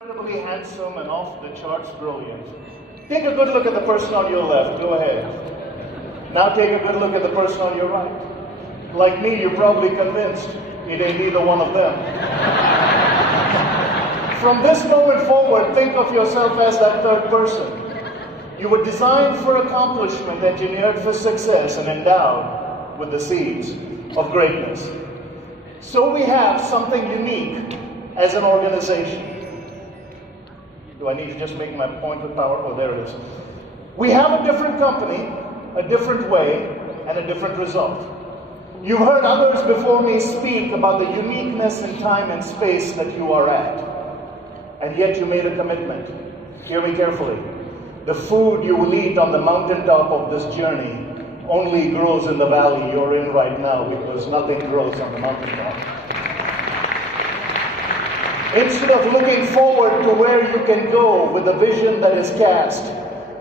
Incredibly handsome and off the charts brilliant. Take a good look at the person on your left. Go ahead. Now take a good look at the person on your right. Like me, you're probably convinced it ain't either one of them. From this moment forward, think of yourself as that third person. You were designed for accomplishment, engineered for success, and endowed with the seeds of greatness. So we have something unique as an organization. Do I need to just make my point with power? Oh, there it is. We have a different company, a different way, and a different result. You've heard others before me speak about the uniqueness in time and space that you are at. And yet you made a commitment. Hear me carefully. The food you will eat on the mountaintop of this journey only grows in the valley you're in right now, because nothing grows on the mountaintop. Instead of looking forward to where you can go with a vision that is cast,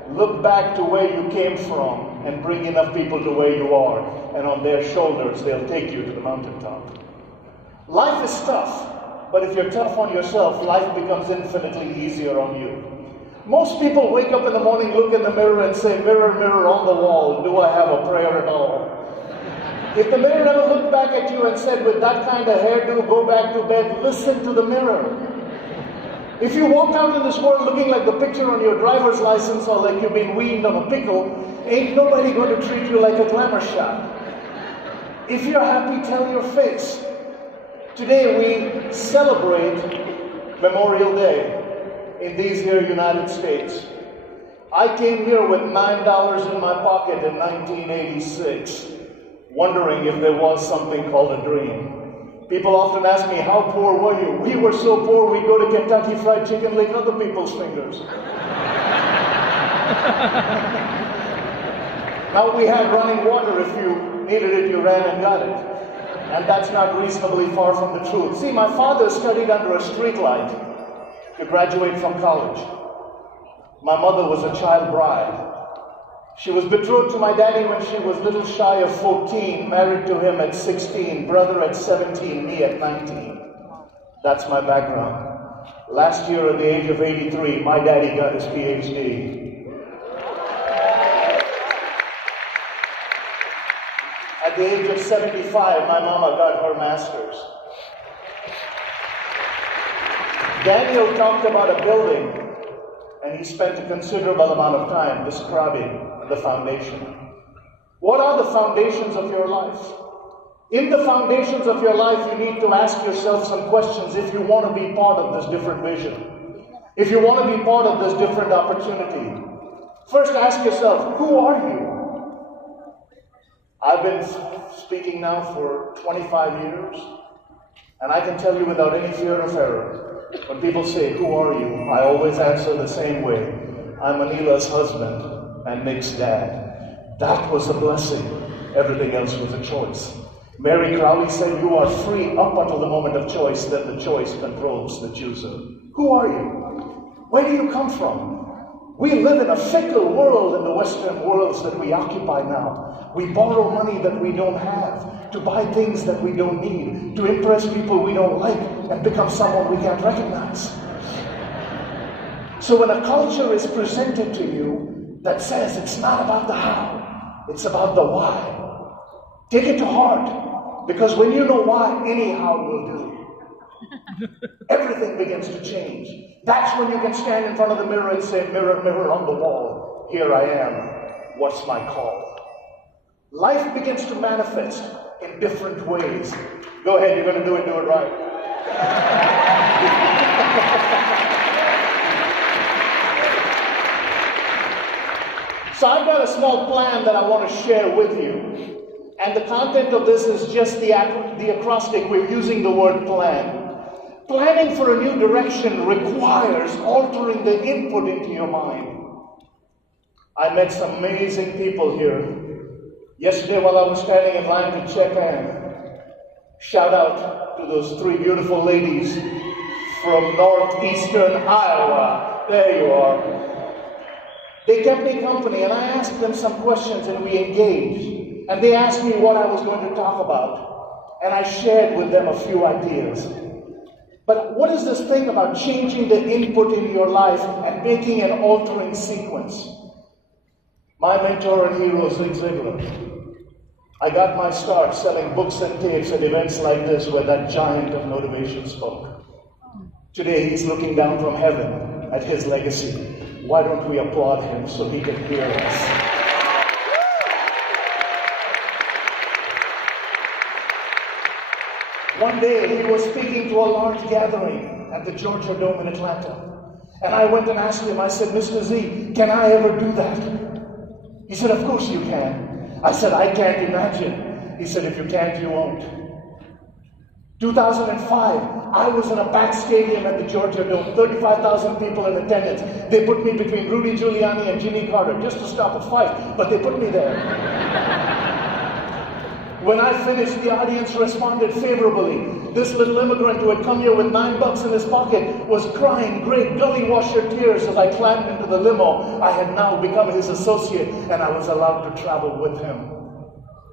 look back to where you came from and bring enough people to where you are, and on their shoulders they'll take you to the mountaintop. Life is tough, but if you're tough on yourself, life becomes infinitely easier on you. Most people wake up in the morning, look in the mirror and say, "Mirror, mirror on the wall, do I have a prayer at all?" If the mirror never looked back at you and said, "With that kind of hairdo, go back to bed," listen to the mirror. If you walked out in this world looking like the picture on your driver's license or like you've been weaned on a pickle, ain't nobody going to treat you like a glamour shot. If you're happy, tell your face. Today we celebrate Memorial Day in these here United States. I came here with $9 in my pocket in 1986. Wondering if there was something called a dream. People often ask me, "How poor were you?" We were so poor we'd go to Kentucky Fried Chicken, lick other people's fingers. Now we had running water. If you needed it, you ran and got it. And that's not reasonably far from the truth. See, my father studied under a streetlight to graduate from college. My mother was a child bride. She was betrothed to my daddy when she was little shy of 14, married to him at 16, brother at 17, me at 19. That's my background. Last year at the age of 83, my daddy got his PhD. At the age of 75, my mama got her master's. Daniel talked about a building, and he spent a considerable amount of time describing the foundation. What are the foundations of your life? In the foundations of your life, you need to ask yourself some questions if you want to be part of this different vision. If you want to be part of this different opportunity. First, ask yourself, who are you? I've been speaking now for 25 years, and I can tell you without any fear of error, when people say, "Who are you?" I always answer the same way. I'm Anila's husband and Nick's dad. That was a blessing. Everything else was a choice. Mary Crowley said, "You are free up until the moment of choice, then the choice controls the chooser." Who are you? Where do you come from? We live in a fickle world in the Western worlds that we occupy now. We borrow money that we don't have, to buy things that we don't need, to impress people we don't like, and become someone we can't recognize. So when a culture is presented to you that says it's not about the how, it's about the why, take it to heart, because when you know why, any how will do. Everything begins to change. That's when you can stand in front of the mirror and say, "Mirror, mirror on the wall, here I am, what's my call?" Life begins to manifest in different ways. Go ahead, you're going to do it right. So I've got a small plan that I want to share with you. And the content of this is just the acrostic. We're using the word plan. Planning for a new direction requires altering the input into your mind. I met some amazing people here. Yesterday while I was standing in line to check in, shout out to those three beautiful ladies from northeastern Iowa. There you are. They kept me company, and I asked them some questions, and we engaged. And they asked me what I was going to talk about, and I shared with them a few ideas. But what is this thing about changing the input in your life and making an altering sequence? My mentor and hero, Zig Ziglar. I got my start selling books and tapes at events like this where that giant of motivation spoke. Today he's looking down from heaven at his legacy. Why don't we applaud him so he can hear us? One day, he was speaking to a large gathering at the Georgia Dome in Atlanta. And I went and asked him, I said, Mr. Z, can I ever do that? He said, of course you can. I said, I can't imagine. He said, if you can't, you won't. 2005, I was in a packed stadium at the Georgia Dome, 35,000 people in attendance. They put me between Rudy Giuliani and Jimmy Carter just to stop a fight, but they put me there. When I finished, the audience responded favorably. This little immigrant who had come here with $9 in his pocket was crying great gully washer tears as I climbed into the limo. I had now become his associate, and I was allowed to travel with him.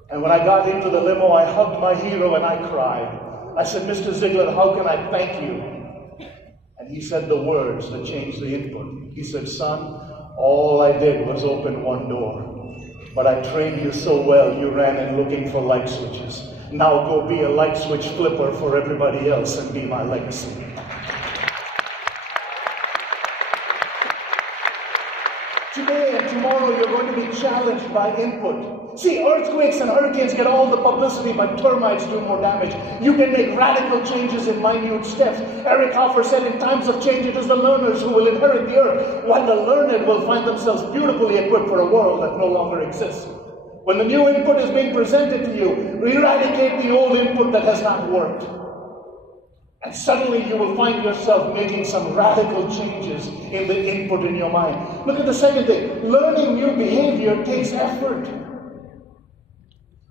And when I got into the limo, I hugged my hero and I cried. I said, Mr. Ziglar, how can I thank you? And he said the words that changed the input. He said, son, all I did was open one door. But I trained you so well, you ran in looking for light switches. Now go be a light switch flipper for everybody else and be my legacy. Today and tomorrow, you're going to be challenged by input. See, earthquakes and hurricanes get all the publicity, but termites do more damage. You can make radical changes in minute steps. Eric Hoffer said, in times of change, it is the learners who will inherit the earth, while the learned will find themselves beautifully equipped for a world that no longer exists. When the new input is being presented to you, eradicate the old input that has not worked. And suddenly you will find yourself making some radical changes in the input in your mind. Look at the second thing. Learning new behavior takes effort.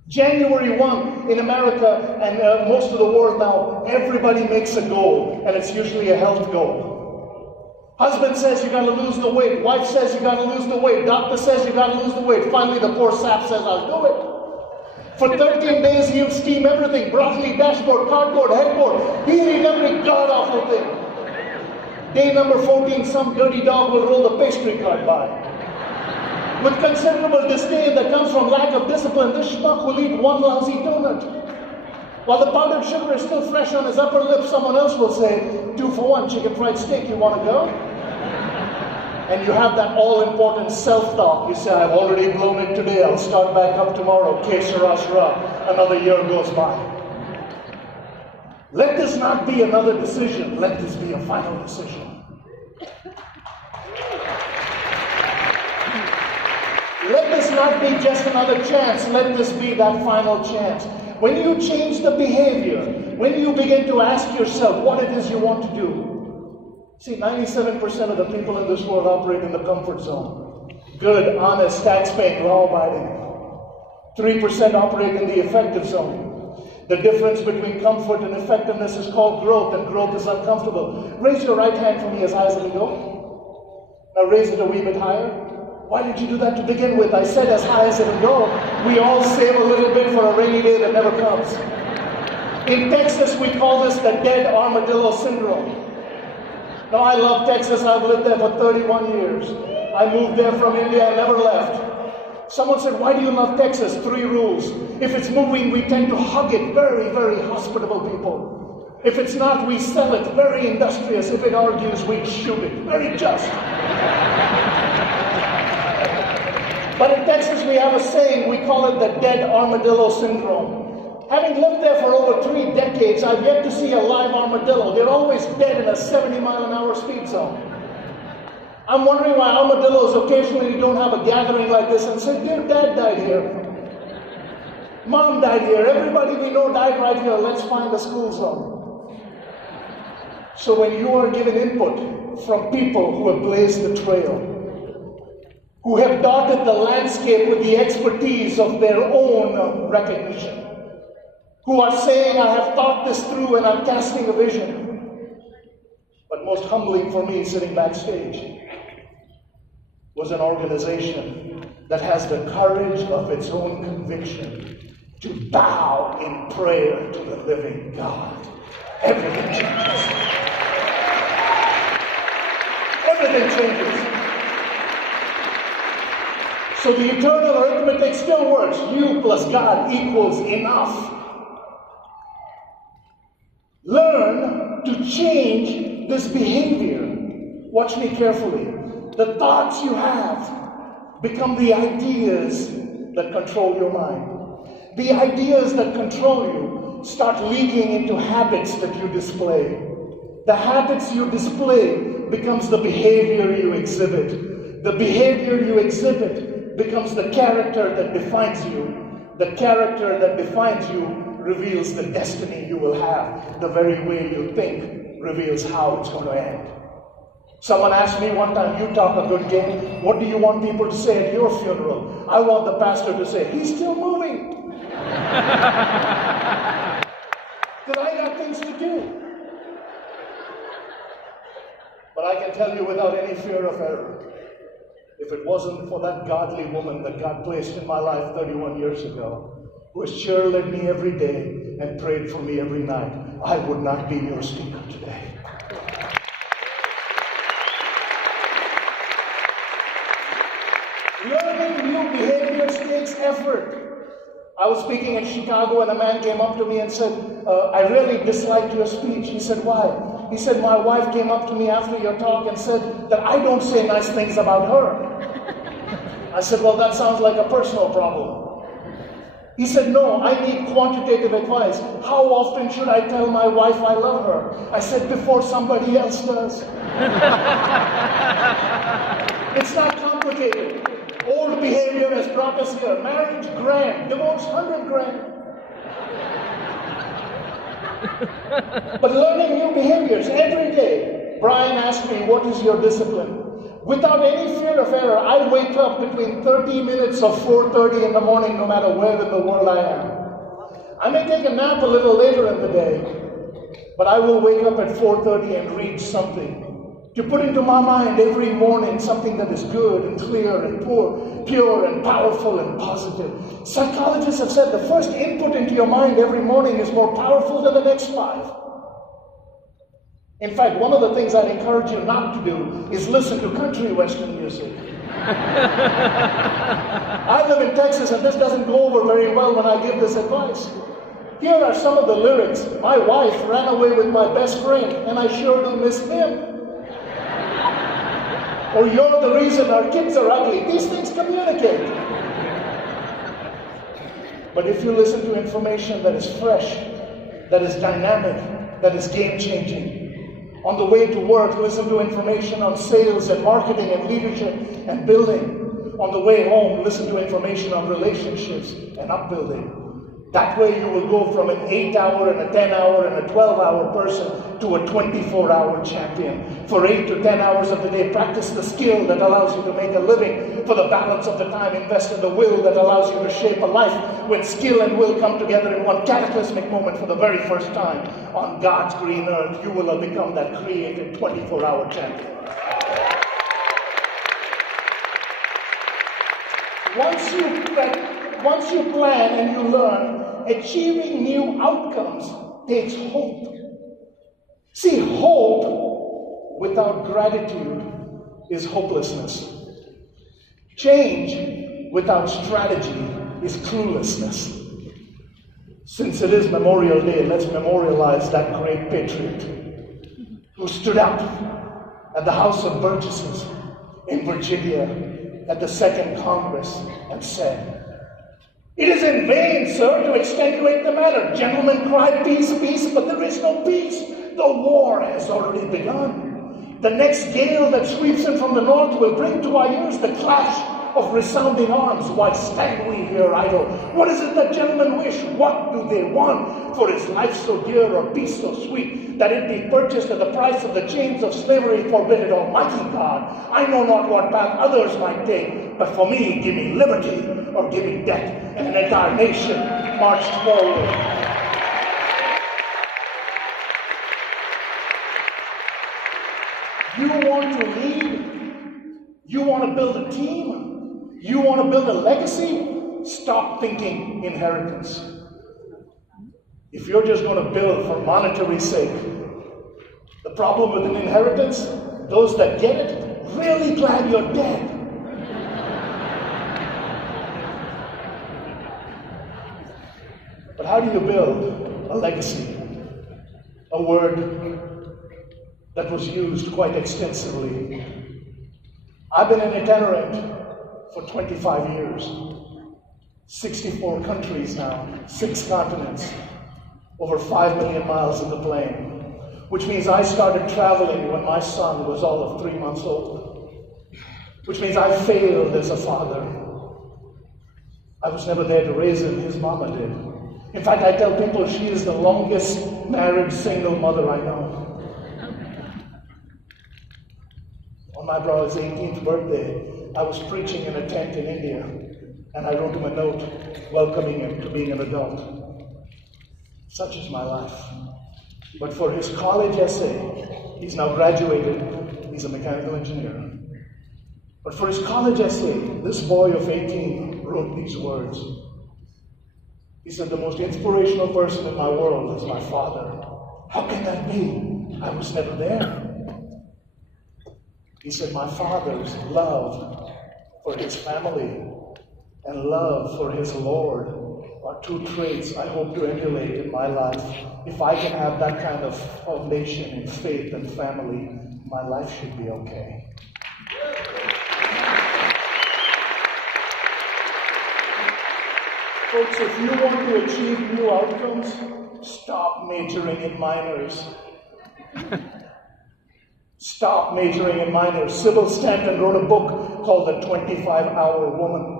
January 1 in America and most of the world now, everybody makes a goal, and it's usually a health goal. Husband says you gotta lose the weight. Wife says you gotta lose the weight. Doctor says you gotta lose the weight. Finally, the poor sap says, I'll do it. For 13 days, he'll steam everything. Broccoli, dashboard, cardboard, headboard. He'll eat every god-awful thing. Day number 14, some dirty dog will roll the pastry cart by. With considerable disdain that comes from lack of discipline, this schmuck will eat one lousy donut. While the powdered sugar is still fresh on his upper lip, someone else will say, 2 for 1 chicken fried steak, you want to go? And you have that all-important self-talk. You say, I've already blown it today, I'll start back up tomorrow. Que sera, sera. Another year goes by. Let this not be another decision. Let this be a final decision. Let this not be just another chance. Let this be that final chance. When you change the behavior, when you begin to ask yourself what it is you want to do. See, 97% of the people in this world operate in the comfort zone. Good, honest, tax-paying, law-abiding. 3% operate in the effective zone. The difference between comfort and effectiveness is called growth, and growth is uncomfortable. Raise your right hand for me as high as it'll go. Now raise it a wee bit higher. Why did you do that to begin with? I said as high as it'll go. We all save a little bit for a rainy day that never comes. In Texas, we call this the dead armadillo syndrome. Now, I love Texas. I've lived there for 31 years. I moved there from India and never left. Someone said, why do you love Texas? 3 rules. If it's moving, we tend to hug it. Very, very hospitable people. If it's not, we sell it. Very industrious. If it argues, we shoot it. Very just. But in Texas, we have a saying. We call it the dead armadillo syndrome. Having lived there for over 3 decades, I've yet to see a live armadillo. They're always dead in a 70-mile-an-hour speed zone. I'm wondering why armadillos occasionally don't have a gathering like this and say, dear dad died here. Mom died here. Everybody we know died right here. Let's find a school zone. So when you are given input from people who have blazed the trail, who have dotted the landscape with the expertise of their own recognition, who are saying, I have thought this through and I'm casting a vision. But most humbling for me, sitting backstage, was an organization that has the courage of its own conviction to bow in prayer to the living God. everything changes. Everything changes. So the eternal arithmetic still works. You plus God equals enough. Learn to change this behavior. Watch me carefully. The thoughts you have become the ideas that control your mind. The ideas that control you start leaking into habits that you display. The habits you display becomes the behavior you exhibit. The behavior you exhibit becomes the character that defines you. The character that defines you reveals the destiny you will have. The very way you think reveals how it's going to end. Someone asked me one time, you talk a good game, what do you want people to say at your funeral? I want the pastor to say, he's still moving. Because I got things to do. But I can tell you without any fear of error, if it wasn't for that godly woman that God placed in my life 31 years ago, who has cheerleaded me every day and prayed for me every night, I would not be your speaker today. Learning new behaviors takes effort. I was speaking in Chicago and a man came up to me and said, I really disliked your speech. He said, why? He said, my wife came up to me after your talk and said that I don't say nice things about her. I said, well, that sounds like a personal problem. He said, no, I need quantitative advice. How often should I tell my wife I love her? I said, before somebody else does. It's not complicated. Old behavior has brought us here. Marriage, grand. Divorce, 100 grand. But learning new behaviors every day. Brian asked me, what is your discipline? Without any fear of error, I wake up between 30 minutes of 4:30 in the morning, no matter where in the world I am. I may take a nap a little later in the day, but I will wake up at 4:30 and read something. To put into my mind every morning something that is good and clear and pure and powerful and positive. Psychologists have said the first input into your mind every morning is more powerful than the next 5. In fact, one of the things I'd encourage you not to do is listen to country western music. I live in Texas and this doesn't go over very well when I give this advice. Here are some of the lyrics. My wife ran away with my best friend and I sure do miss him. Or you're the reason our kids are ugly. These things communicate. But if you listen to information that is fresh, that is dynamic, that is game-changing, on the way to work, listen to information on sales and marketing and leadership and building. On the way home, listen to information on relationships and upbuilding. That way you will go from an 8-hour and a 10-hour and a 12-hour person to a 24-hour champion. For 8 to 10 hours of the day, practice the skill that allows you to make a living. For the balance of the time, invest in the will that allows you to shape a life. When skill and will come together in one cataclysmic moment for the very first time on God's green earth, you will have become that created 24-hour champion. Once you plan and you learn, achieving new outcomes takes hope. See, hope without gratitude is hopelessness. Change without strategy is cluelessness. Since it is Memorial Day, let's memorialize that great patriot who stood up at the House of Burgesses in Virginia at the Second Congress and said, "It is in vain, sir, to extenuate the matter. Gentlemen cry peace, peace, but there is no peace. The war has already begun. The next gale that sweeps in from the north will bring to our ears the clash of resounding arms. Why stand we here idle? What is it that gentlemen wish? What do they want? For is life so dear or peace so sweet that it be purchased at the price of the chains of slavery? Forbid it, Almighty God. I know not what path others might take, but for me, give me liberty or give me death." And an entire nation marched forward. You want to lead? You want to build a team? You want to build a legacy? Stop thinking inheritance. If you're just going to build for monetary sake, the problem with an inheritance, those that get it, really glad you're dead. But how do you build a legacy? A word that was used quite extensively. I've been an itinerant for 25 years. 64 countries now, 6 continents, over 5 million miles in the plane, which means I started traveling when my son was all of 3 months old, which means I failed as a father. I was never there to raise him, his mama did. In fact, I tell people she is the longest married single mother I know. On my brother's 18th birthday, I was preaching in a tent in India, and I wrote him a note welcoming him to being an adult. Such is my life. But for his college essay, he's now graduated, he's a mechanical engineer. But for his college essay, this boy of 18 wrote these words. He said, the most inspirational person in my world is my father. How can that be? I was never there. He said, my father's love for his family and love for his Lord are 2 traits I hope to emulate in my life. If I can have that kind of foundation in faith and family, my life should be okay. Folks, if you want to achieve new outcomes, stop majoring in minors. Stop majoring in minors. Sybil Stanton wrote a book called The 25-Hour Woman.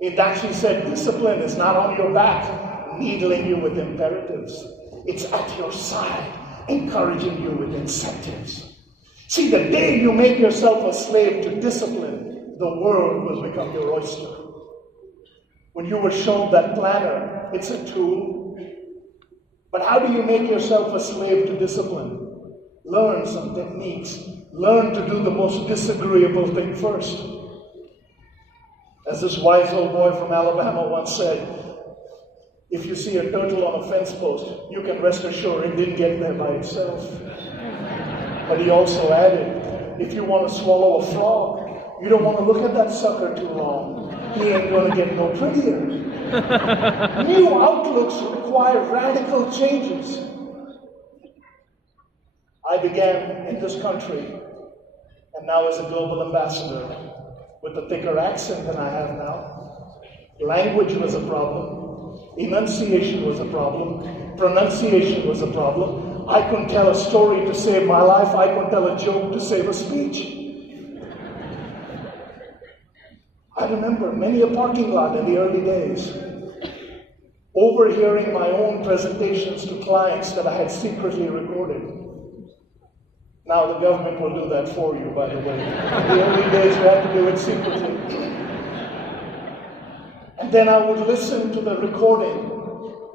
It actually said discipline is not on your back, needling you with imperatives. It's at your side, encouraging you with incentives. See, the day you make yourself a slave to discipline, the world will become your oyster. When you were shown that planner, it's a tool. But how do you make yourself a slave to discipline? Learn some techniques. Learn to do the most disagreeable thing first. As this wise old boy from Alabama once said, if you see a turtle on a fence post, you can rest assured it didn't get there by itself. But he also added, if you want to swallow a frog, you don't want to look at that sucker too long. He ain't going to get no prettier. New outlooks require radical changes. I began in this country, and now as a global ambassador, with a thicker accent than I have now. Language was a problem. Enunciation was a problem. Pronunciation was a problem. I couldn't tell a story to save my life. I couldn't tell a joke to save a speech. I remember many a parking lot in the early days, overhearing my own presentations to clients that I had secretly recorded. Now the government will do that for you, by the way. In the early days, we had to do it secretly. And then I would listen to the recording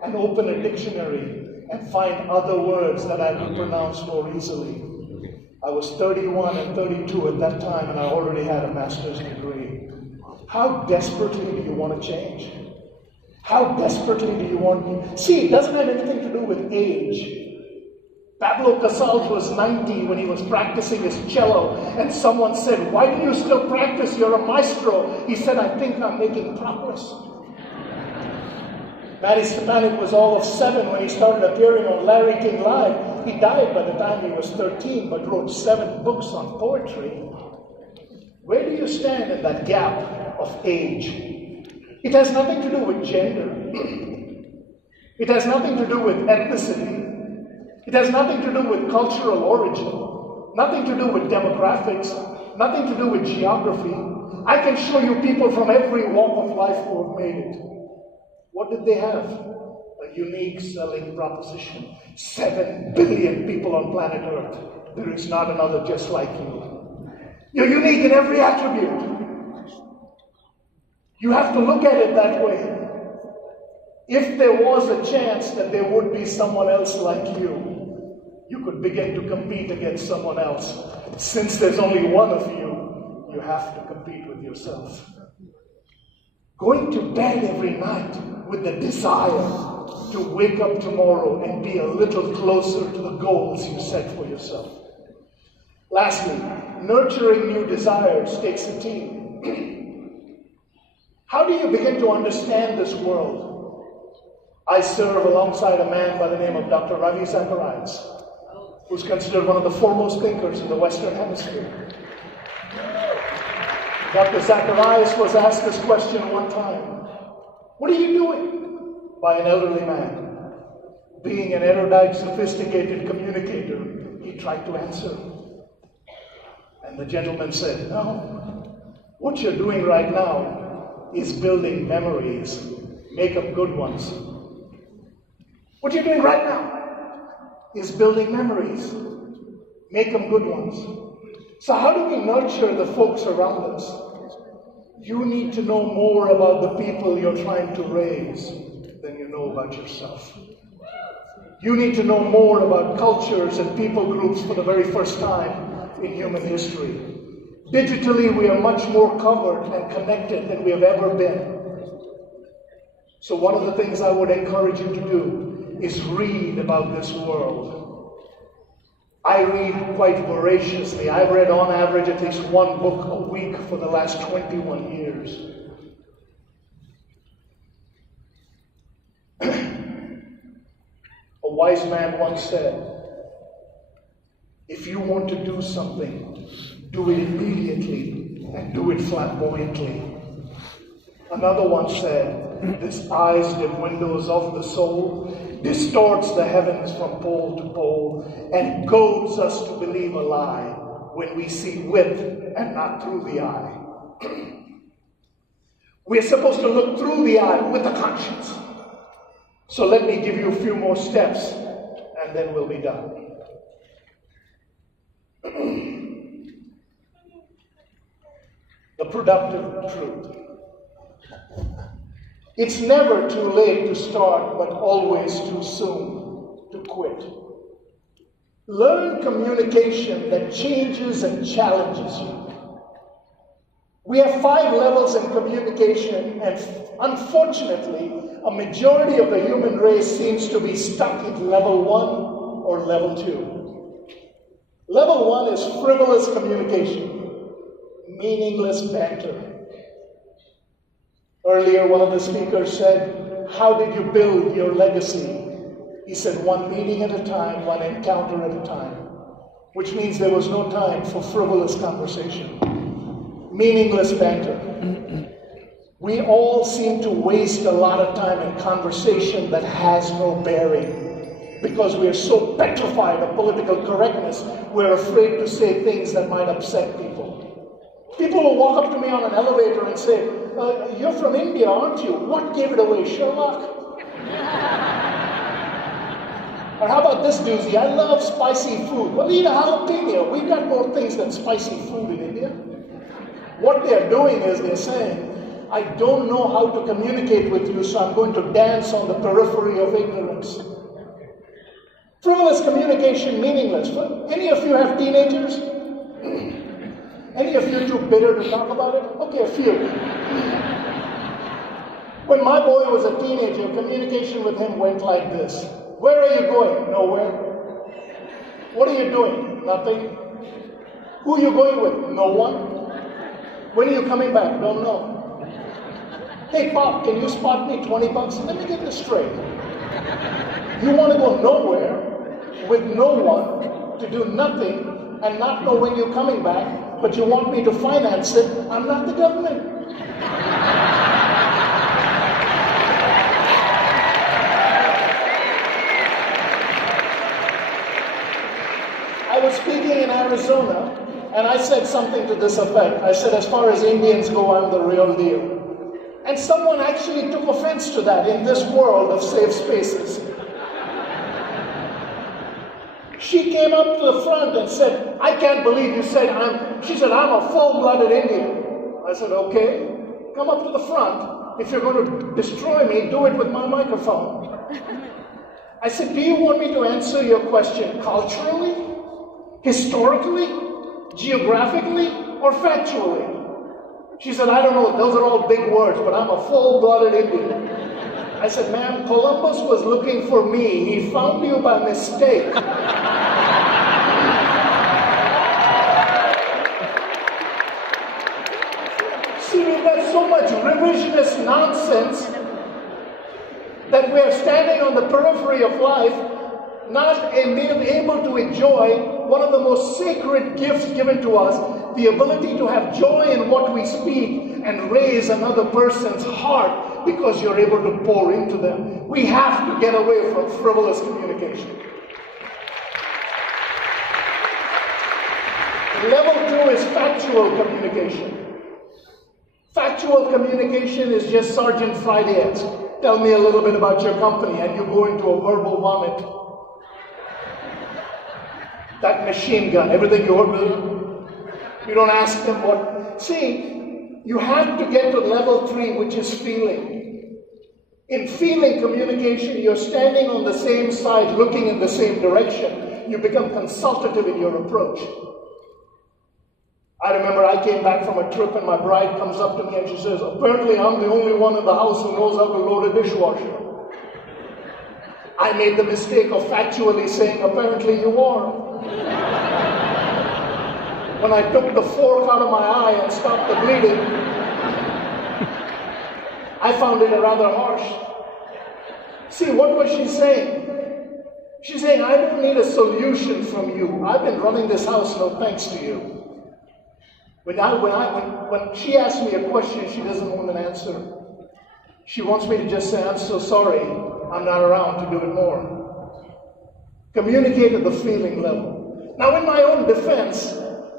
and open a dictionary and find other words that I could pronounce more easily. I was 31 and 32 at that time, and I already had a master's degree. How desperately do you want to change? How desperately do you want... See, it doesn't have anything to do with age. Pablo Casals was 90 when he was practicing his cello, and someone said, why do you still practice? You're a maestro. He said, I think I'm making progress. Matty Stepanek was all of 7 when he started appearing on Larry King Live. He died by the time he was 13, but wrote 7 books on poetry. Where do you stand in that gap of age? It has nothing to do with gender. It has nothing to do with ethnicity. It has nothing to do with cultural origin, nothing to do with demographics, nothing to do with geography. I can show you people from every walk of life who have made it. What did they have? A unique selling proposition. 7 billion people on planet Earth. There is not another just like you. You're unique in every attribute. You have to look at it that way. If there was a chance that there would be someone else like you, you could begin to compete against someone else. Since there's only one of you, you have to compete with yourself. Going to bed every night with the desire to wake up tomorrow and be a little closer to the goals you set for yourself. Lastly, nurturing new desires takes a team. How do you begin to understand this world? I serve alongside a man by the name of Dr. Ravi Zacharias, who's considered one of the foremost thinkers in the Western Hemisphere. Dr. Zacharias was asked this question one time. What are you doing? By an elderly man. Being an erudite, sophisticated communicator, he tried to answer. And the gentleman said, no, what you're doing right now is building memories. Make them good ones. What you're doing right now is building memories. Make them good ones. So how do we nurture the folks around us? You need to know more about the people you're trying to raise than you know about yourself. You need to know more about cultures and people groups for the very first time in human history. Digitally, we are much more covered and connected than we have ever been. So one of the things I would encourage you to do is read about this world. I read quite voraciously. I've read on average at least one book a week for the last 21 years. A wise man once said, if you want to do something, do it immediately and do it flamboyantly. Another one said, this eyes the windows of the soul, distorts the heavens from pole to pole, and goads us to believe a lie when we see with and not through the eye. We're supposed to look through the eye with a conscience. So let me give you a few more steps, and then we'll be done. The productive truth. It's never too late to start, but always too soon to quit. Learn communication that changes and challenges you. We have 5 levels in communication, and unfortunately, a majority of the human race seems to be stuck at level 1 or level 2. Level 1 is frivolous communication, meaningless banter. Earlier, one of the speakers said, how did you build your legacy? He said, one meeting at a time, one encounter at a time, which means there was no time for frivolous conversation, meaningless banter. We all seem to waste a lot of time in conversation that has no bearing because we are so petrified of political correctness, we're afraid to say things that might upset people. People will walk up to me on an elevator and say, you're from India, aren't you? What gave it away, Sherlock? Or how about this doozy? I love spicy food. Well, eat a jalapeno. We've got more things than spicy food in India. What they're doing is they're saying, I don't know how to communicate with you, so I'm going to dance on the periphery of ignorance. Frivolous communication, meaningless. Any of you have teenagers? Any of you too bitter to talk about it? Okay, a few. When my boy was a teenager, communication with him went like this. Where are you going? Nowhere. What are you doing? Nothing. Who are you going with? No one. When are you coming back? Don't know. Hey, Pop, can you spot me $20? Let me get this straight. You want to go nowhere with no one to do nothing and not know when you're coming back, but you want me to finance it. I'm not the government. I was speaking in Arizona, and I said something to this effect. I said, as far as Indians go, I'm the real deal. And someone actually took offense to that in this world of safe spaces. She came up to the front and said, I can't believe you said she said, I'm a full-blooded Indian. I said, okay, come up to the front. If you're going to destroy me, do it with my microphone. I said, do you want me to answer your question culturally, historically, geographically, or factually? She said, I don't know, those are all big words, but I'm a full-blooded Indian. I said, ma'am, Columbus was looking for me. He found you by mistake. See, we've got so much revisionist nonsense that we are standing on the periphery of life, not able to enjoy one of the most sacred gifts given to us, the ability to have joy in what we speak and raise another person's heart because you're able to pour into them. We have to get away from frivolous communication. Level 2 is factual communication. Factual communication is just Sergeant Friday-esque. Tell me a little bit about your company, and you go into a verbal vomit. That machine gun, everything you heard, you don't ask them what. See, you have to get to level 3, which is feeling. In feeling communication, you're standing on the same side, looking in the same direction. You become consultative in your approach. I remember I came back from a trip and my bride comes up to me and she says, apparently I'm the only one in the house who knows how to load a dishwasher. I made the mistake of factually saying, apparently you are. When I took the fork out of my eye and stopped the bleeding, I found it rather harsh. See, what was she saying? She's saying, I don't need a solution from you. I've been running this house, no thanks to you. When she asks me a question, she doesn't want an answer. She wants me to just say, I'm so sorry, I'm not around to do it more. Communicate at the feeling level. Now, in my own defense,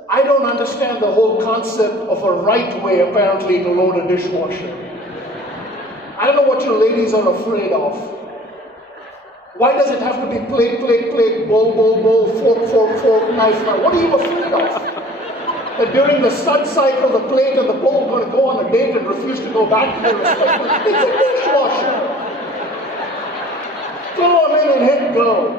I don't understand the whole concept of a right way, apparently, to load a dishwasher. I don't know what you ladies are afraid of. Why does it have to be plate, plate, plate, bowl, bowl, bowl, fork, fork, fork, knife, knife? What are you afraid of? That during the sun cycle, the plate and the bowl are going to go on a date and refuse to go back to their respective. It's a dishwasher. Throw them in and hit go.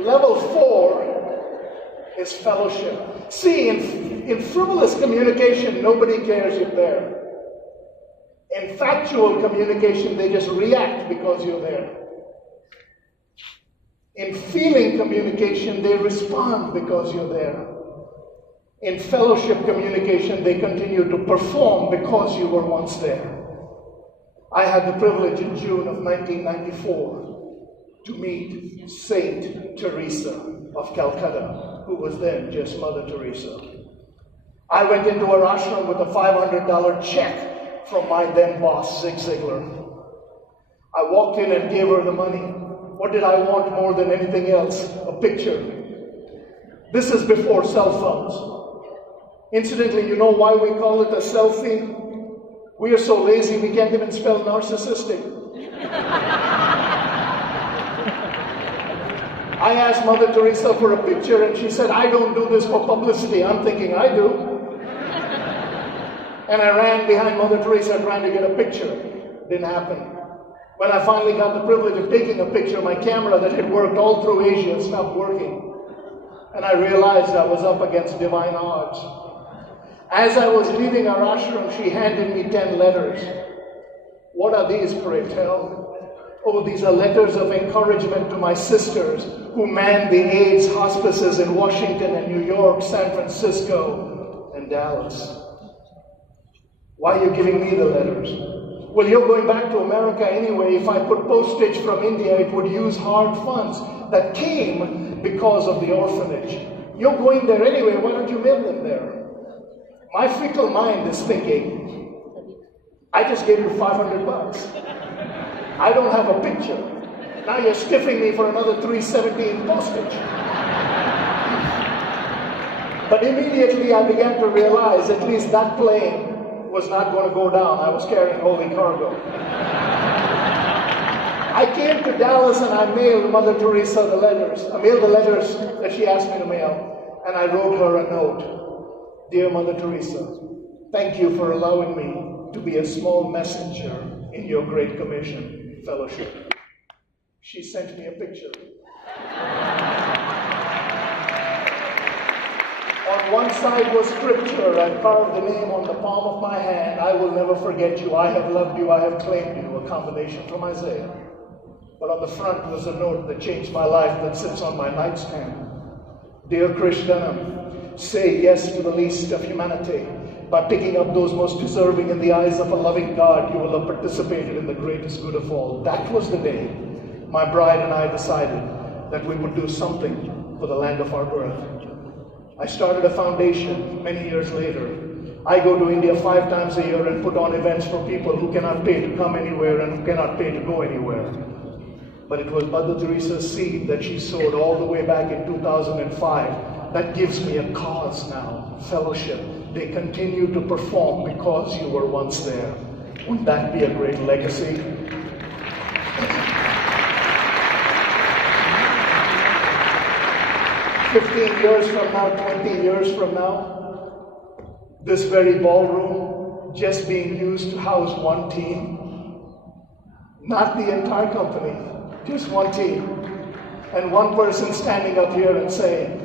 Level 4 is fellowship. See, in frivolous communication, nobody cares you're there. In factual communication, they just react because you're there. In feeling communication, they respond because you're there. In fellowship communication, they continue to perform because you were once there. I had the privilege in June of 1994 to meet Saint Teresa of Calcutta, who was then just Mother Teresa. I went into her ashram with a $500 check from my then boss, Zig Ziglar. I walked in and gave her the money. What did I want more than anything else? A picture. This is before cell phones. Incidentally, you know why we call it a selfie? We are so lazy we can't even spell narcissistic. I asked Mother Teresa for a picture and she said, I don't do this for publicity. I'm thinking, I do. And I ran behind Mother Teresa trying to get a picture. Didn't happen. When I finally got the privilege of taking a picture, my camera that had worked all through Asia stopped working. And I realized I was up against divine odds. As I was leaving our ashram, she handed me 10 letters. What are these, pray tell? Oh, these are letters of encouragement to my sisters who man the AIDS hospices in Washington and New York, San Francisco, and Dallas. Why are you giving me the letters? Well, you're going back to America anyway. If I put postage from India, it would use hard funds that came because of the orphanage. You're going there anyway. Why don't you mail them there? My fickle mind is thinking, I just gave you $500. I don't have a picture. Now you're stiffing me for another $3.70 in postage. But immediately I began to realize at least that plane was not going to go down. I was carrying holy cargo. I came to Dallas and I mailed Mother Teresa the letters. I mailed the letters that she asked me to mail. And I wrote her a note. Dear Mother Teresa, thank you for allowing me to be a small messenger in your Great Commission fellowship. She sent me a picture. On On one side was scripture. I carved the name on the palm of my hand. I will never forget you. I have loved you. I have claimed you. A combination from Isaiah. But on the front was a note that changed my life that sits on my nightstand. Dear Krish Dunham, say yes to the least of humanity. By picking up those most deserving in the eyes of a loving God, you will have participated in the greatest good of all. That was the day my bride and I decided that we would do something for the land of our birth. I started a foundation many years later. I go to India 5 times a year and put on events for people who cannot pay to come anywhere and who cannot pay to go anywhere. But it was Mother Teresa's seed that she sowed all the way back in 2005 that gives me a cause now, fellowship. They continue to perform because you were once there. Wouldn't that be a great legacy? "15 years from now, 20 years from now, this very ballroom just being used to house one team, not the entire company, just one team, and one person standing up here and saying,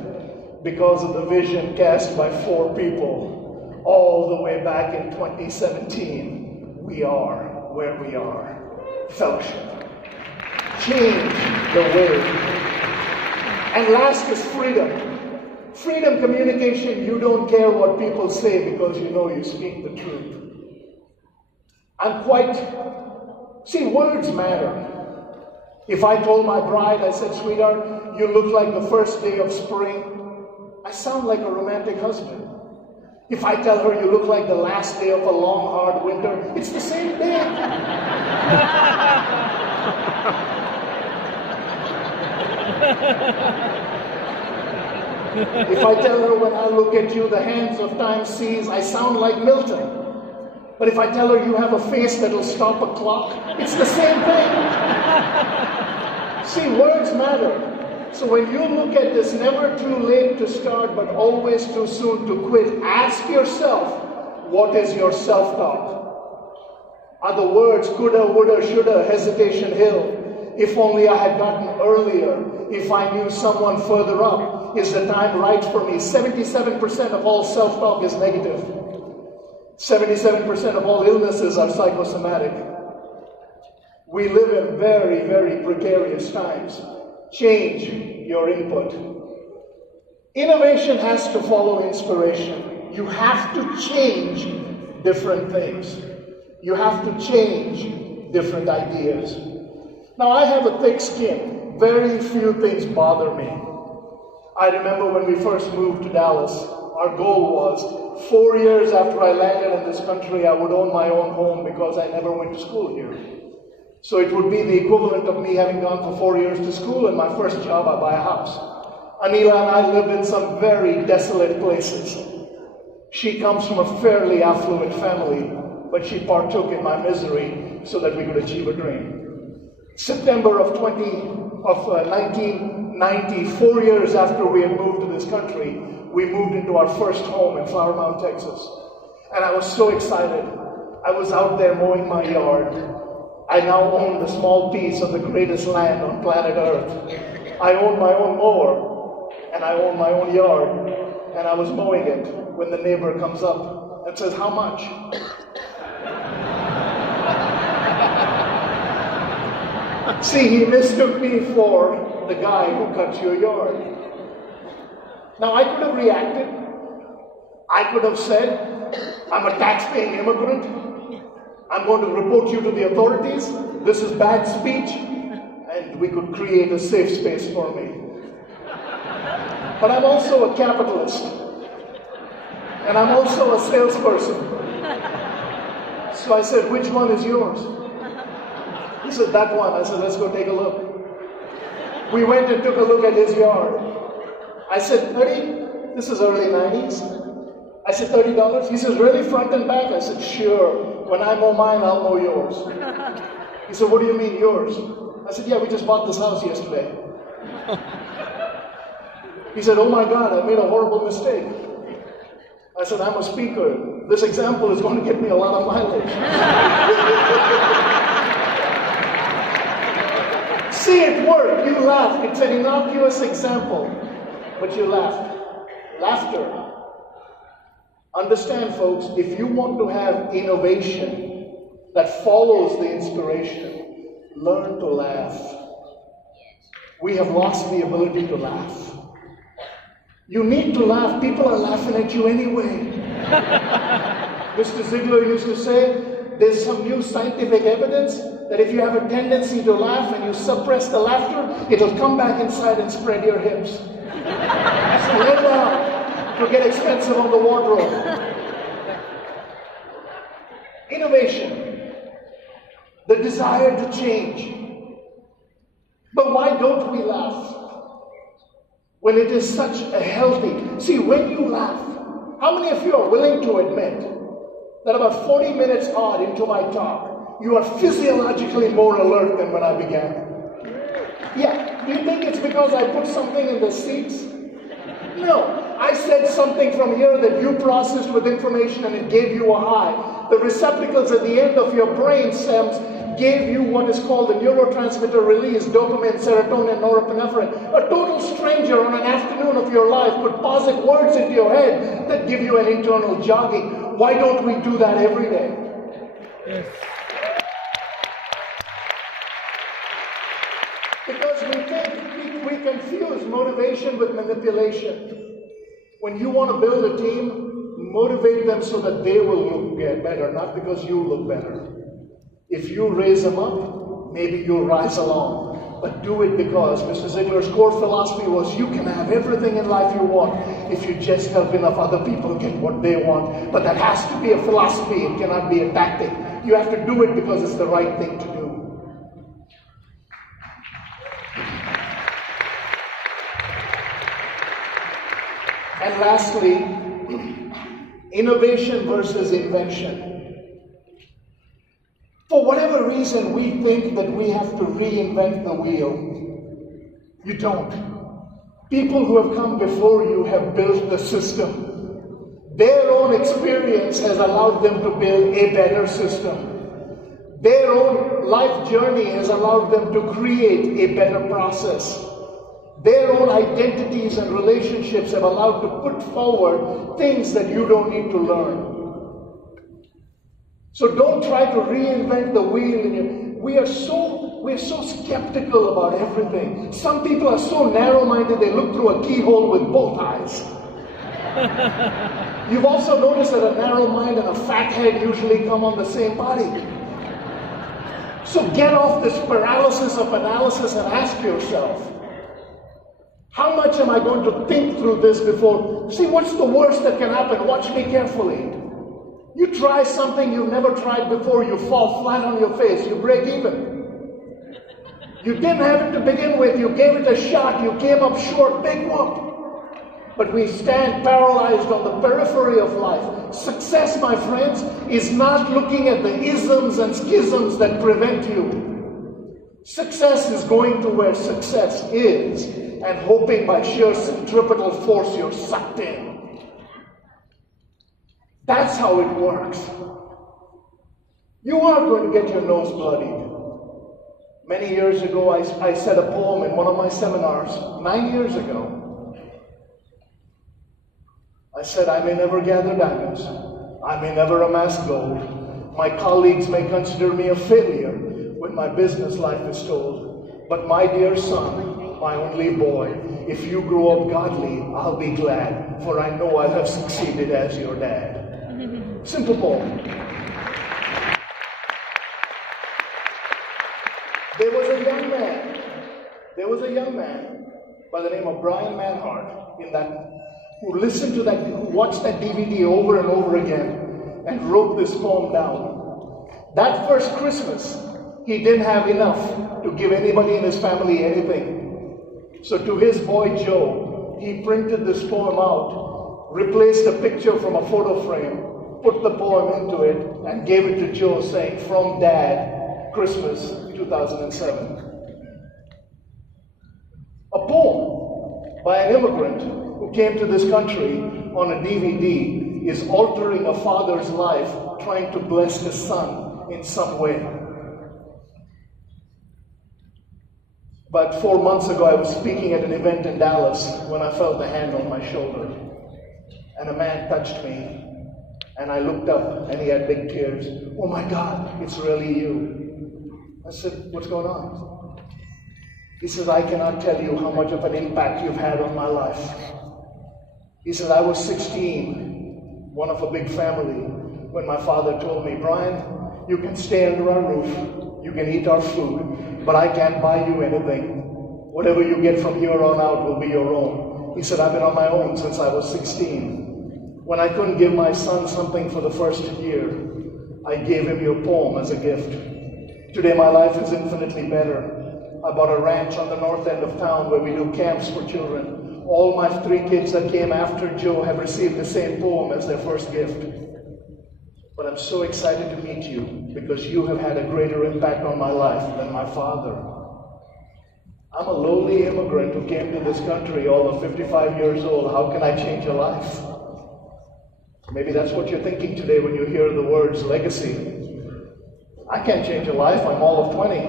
because of the vision cast by 4 people, all the way back in 2017, we are where we are. Fellowship. Change the way. And last is freedom. Freedom communication, you don't care what people say because you know you speak the truth. See, words matter. If I told my bride, I said, sweetheart, you look like the first day of spring, I sound like a romantic husband. If I tell her you look like the last day of a long, hard winter, it's the same day. If I tell her when I look at you, the hands of time sees, I sound like Milton. But if I tell her you have a face that'll stop a clock, it's the same thing. See, words matter. So when you look at this, never too late to start, but always too soon to quit, ask yourself, what is your self-talk? Are the words coulda, woulda, shoulda, hesitation hill? If only I had gotten earlier. If I knew someone further up. Is the time right for me? 77% of all self-talk is negative. 77% of all illnesses are psychosomatic. We live in very, very precarious times. Change your input. Innovation has to follow inspiration. You have to change different things. You have to change different ideas. Now, I have a thick skin. Very few things bother me. I remember when we first moved to Dallas, our goal was 4 years after I landed in this country, I would own my own home because I never went to school here. So it would be the equivalent of me having gone for 4 years to school and my first job, I buy a house. Anila and I lived in some very desolate places. She comes from a fairly affluent family, but she partook in my misery so that we could achieve a dream. September of 1990, 4 years after we had moved to this country, we moved into our first home in Flower Mound, Texas. And I was so excited. I was out there mowing my yard. I now own the small piece of the greatest land on planet Earth. I own my own mower, and I own my own yard. And I was mowing it when the neighbor comes up and says, how much? See, he mistook me for the guy who cut your yard. Now, I could have reacted. I could have said, I'm a tax-paying immigrant. I'm going to report you to the authorities. This is bad speech. And we could create a safe space for me. But I'm also a capitalist. And I'm also a salesperson. So I said, which one is yours? He said, that one. I said, let's go take a look. We went and took a look at his yard. I said, 30? This is early 90s. I said, $30? He says, really, front and back? I said, sure. When I mow mine, I'll mow yours. He said, what do you mean, yours? I said, yeah, we just bought this house yesterday. He said, oh my God, I made a horrible mistake. I said, I'm a speaker. This example is going to get me a lot of mileage. See it work. You laugh. It's an innocuous example. But you laughed. Laughter Understand, folks, if you want to have innovation that follows the inspiration, learn to laugh. We have lost the ability to laugh. You need to laugh. People are laughing at you anyway. Mr. Ziegler used to say, there's some new scientific evidence that if you have a tendency to laugh and you suppress the laughter, it'll come back inside and spread your hips. So let it out to get expensive on the wardrobe. Innovation. The desire to change. But why don't we laugh? When it is such a healthy... See, when you laugh, how many of you are willing to admit that about 40 minutes odd into my talk, you are physiologically more alert than when I began? Yeah, do you think it's because I put something in the seats? No, I said something from here that you processed with information and it gave you a high. The receptacles at the end of your brain stems gave you what is called the neurotransmitter release, dopamine, serotonin, norepinephrine. A total stranger on an afternoon of your life put positive words into your head that give you an internal jogging. Why don't we do that every day? Yes. Because we confuse motivation with manipulation. When you want to build a team, motivate them so that they will look better, not because you look better. If you raise them up, maybe you'll rise along. But do it because Mr. Ziegler's core philosophy was you can have everything in life you want if you just help enough other people get what they want. But that has to be a philosophy. It cannot be a tactic. You have to do it because it's the right thing to do. And lastly, innovation versus invention. For whatever reason, we think that we have to reinvent the wheel. You don't. People who have come before you have built the system. Their own experience has allowed them to build a better system. Their own life journey has allowed them to create a better process. Their own identities and relationships have allowed to put forward things that you don't need to learn. So don't try to reinvent the wheel. We're so skeptical about everything. Some people are so narrow-minded they look through a keyhole with both eyes. You've also noticed that a narrow mind and a fat head usually come on the same body. So get off this paralysis of analysis and ask yourself, how much am I going to think through this before? See, what's the worst that can happen? Watch me carefully. You try something you've never tried before, you fall flat on your face, you break even. You didn't have it to begin with, you gave it a shot, you came up short, big whoop. But we stand paralyzed on the periphery of life. Success, my friends, is not looking at the isms and schisms that prevent you. Success is going to where success is and hoping by sheer centripetal force you're sucked in. That's how it works. You are going to get your nose bloodied. Many years ago, I said a poem in one of my seminars, 9 years ago. I said, I may never gather diamonds. I may never amass gold. My colleagues may consider me a failure when my business life is told. But my dear son, my only boy, if you grow up godly, I'll be glad, for I know I have succeeded as your dad. Simple poem. There was a young man by the name of Brian Manhart who listened to that, who watched that DVD over and over again and wrote this poem down. That first Christmas, he didn't have enough to give anybody in his family anything. So to his boy Joe, he printed this poem out, replaced a picture from a photo frame, put the poem into it, and gave it to Joe saying, "From Dad, Christmas 2007. A poem by an immigrant who came to this country on a DVD is altering a father's life, trying to bless his son in some way. But 4 months ago, I was speaking at an event in Dallas when I felt a hand on my shoulder. And a man touched me And I looked up and he had big tears. "Oh my God, it's really you." I said, "What's going on?" He says, "I cannot tell you how much of an impact you've had on my life." He said, "I was 16, one of a big family, when my father told me, 'Brian, you can stay under our roof, you can eat our food, but I can't buy you anything. Whatever you get from here on out will be your own.'" He said, "I've been on my own since I was 16. When I couldn't give my son something for the first year, I gave him your poem as a gift. Today my life is infinitely better. I bought a ranch on the north end of town where we do camps for children. All my 3 kids that came after Joe have received the same poem as their first gift. But I'm so excited to meet you because you have had a greater impact on my life than my father. I'm a lowly immigrant who came to this country, although 55 years old. How can I change a life?" Maybe that's what you're thinking today when you hear the words legacy. I can't change a life. I'm all of 20.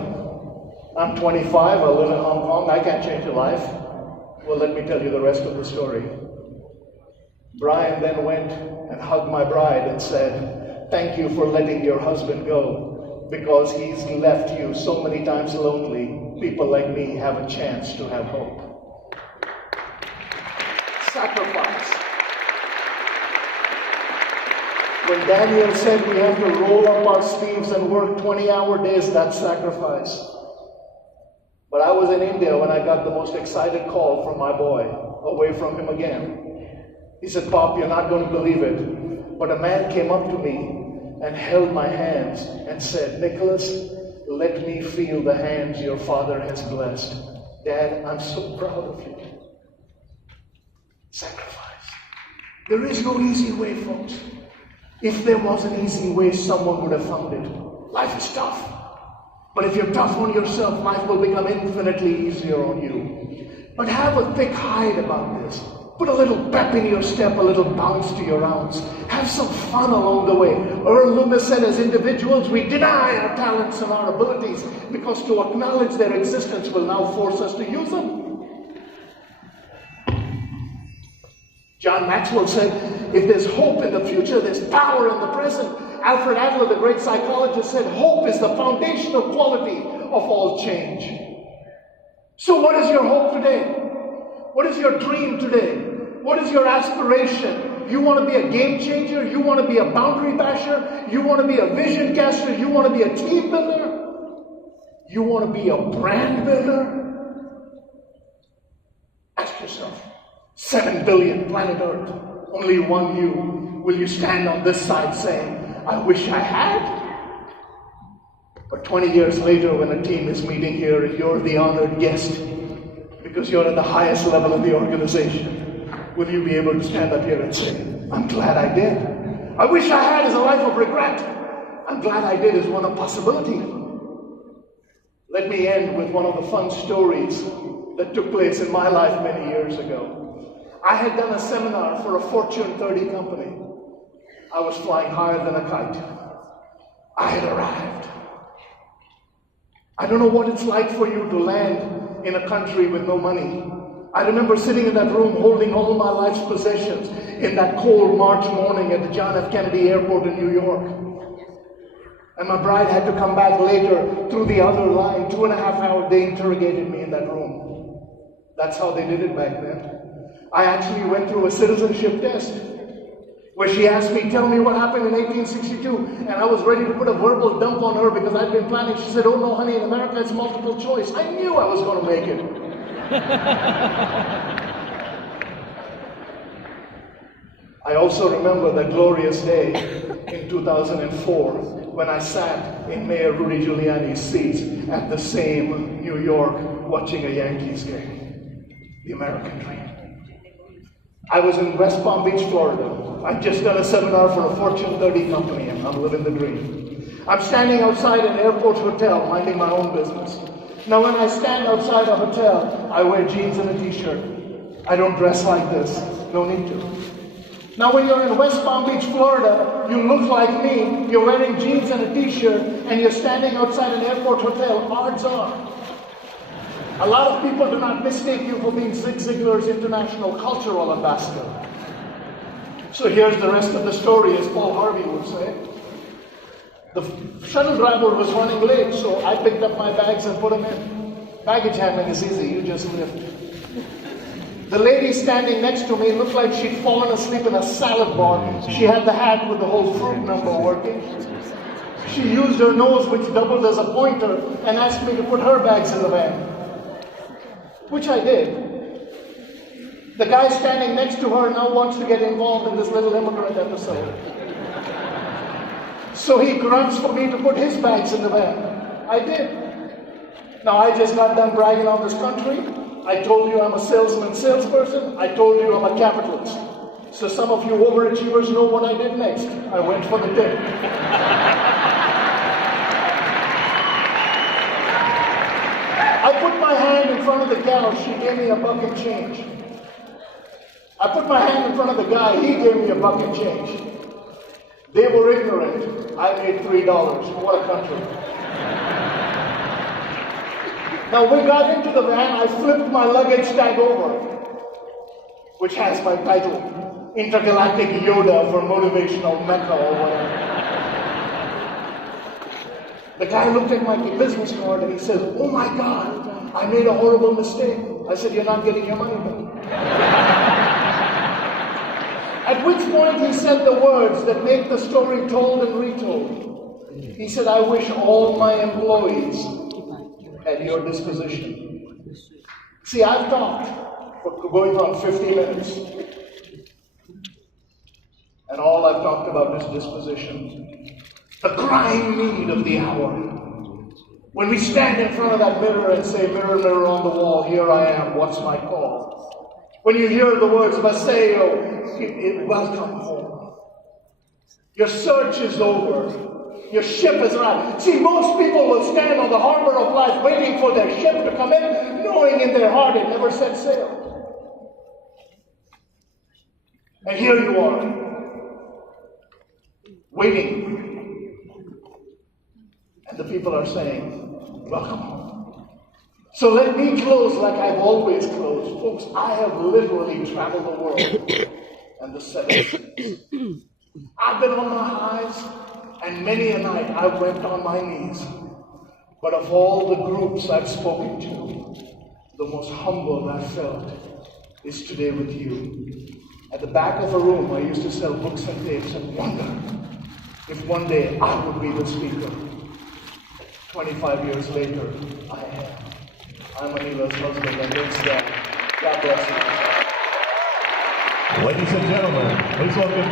I'm 25. I live in Hong Kong. I can't change a life. Well, let me tell you the rest of the story. Brian then went and hugged my bride and said, "Thank you for letting your husband go. Because he's left you so many times lonely, people like me have a chance to have hope." Sacrifice. When Daniel said we have to roll up our sleeves and work 20-hour days, that's sacrifice. But I was in India when I got the most excited call from my boy, away from him again. He said, "Pop, you're not going to believe it, but a man came up to me and held my hands and said, 'Nicholas, let me feel the hands your father has blessed. Dad, I'm so proud of you.'" Sacrifice. There is no easy way, folks. If there was an easy way, someone would have found it. Life is tough. But if you're tough on yourself, life will become infinitely easier on you. But have a thick hide about this. Put a little pep in your step, a little bounce to your ounce. Have some fun along the way. Earl Loomis said, as individuals, we deny our talents and our abilities because to acknowledge their existence will now force us to use them. John Maxwell said, if there's hope in the future, there's power in the present. Alfred Adler, the great psychologist, said, hope is the foundational quality of all change. So what is your hope today? What is your dream today? What is your aspiration? You want to be a game changer? You want to be a boundary basher? You want to be a vision caster? You want to be a team builder? You want to be a brand builder? Ask yourself, 7 billion planet Earth, only one you. Will you stand on this side saying, I wish I had? But 20 years later, when a team is meeting here, you're the honored guest because you're at the highest level of the organization. Will you be able to stand up here and say, I'm glad I did? I wish I had is a life of regret. I'm glad I did is one of possibility. Let me end with one of the fun stories that took place in my life many years ago. I had done a seminar for a Fortune 30 company. I was flying higher than a kite. I had arrived. I don't know what it's like for you to land in a country with no money. I remember sitting in that room holding all my life's possessions in that cold March morning at the John F. Kennedy Airport in New York. And my bride had to come back later through the other line. 2.5 hours, they interrogated me in that room. That's how they did it back then. I actually went through a citizenship test where she asked me, tell me what happened in 1862. And I was ready to put a verbal dump on her because I'd been planning. She said, oh no, honey, in America it's multiple choice. I knew I was going to make it. I also remember that glorious day in 2004 when I sat in Mayor Rudy Giuliani's seats at the same New York watching a Yankees game. The American dream. I was in West Palm Beach, Florida. I'd just done a seminar for a Fortune 30 company and I'm living the dream. I'm standing outside an airport hotel minding my own business. Now when I stand outside a hotel, I wear jeans and a t-shirt. I don't dress like this. No need to. Now when you're in West Palm Beach, Florida, you look like me, you're wearing jeans and a t-shirt, and you're standing outside an airport hotel, odds are a lot of people do not mistake you for being Zig Ziglar's international cultural ambassador. So here's the rest of the story, as Paul Harvey would say. The shuttle driver was running late, so I picked up my bags and put them in. Baggage handling is easy, you just lift. The lady standing next to me looked like she'd fallen asleep in a salad bar. She had the hat with the whole fruit number working. She used her nose, which doubled as a pointer, and asked me to put her bags in the van, which I did. The guy standing next to her now wants to get involved in this little immigrant episode. So he grunts for me to put his bags in the van. I did. Now I just got done bragging on this country. I told you I'm a salesperson. I told you I'm a capitalist. So some of you overachievers know what I did next. I went for the tip. I put my hand in front of the gal. She gave me $1 and change. I put my hand in front of the guy. He gave me $1 and change. They were ignorant. I made $3. What a country. Now we got into the van. I flipped my luggage tag over, which has my title, Intergalactic Yoda for Motivational Mecca or whatever. The guy looked at my business card and he said, "Oh my God, I made a horrible mistake." I said, "You're not getting your money back." At which point he said the words that make the story told and retold. He said, "I wish all my employees at your disposition." See, I've talked for going on 50 minutes. And all I've talked about is disposition. The crying need of the hour. When we stand in front of that mirror and say, "Mirror, mirror on the wall, here I am, what's my call?" When you hear the words Vaseo, welcome home. Your search is over. Your ship is arrived. See, most people will stand on the harbor of life waiting for their ship to come in, knowing in their heart it never set sail. And here you are, waiting. And the people are saying, "Welcome home." So let me close like I've always closed. Folks, I have literally traveled the world and the 7 seas. I've been on my highs, and many a night I went on my knees. But of all the groups I've spoken to, the most humble I've felt is today with you. At the back of a room, I used to sell books and tapes and wonder if one day I would be the speaker. 25 years later, I am. I'm Anila's husband, and it's that. God bless you. Ladies and gentlemen, please welcome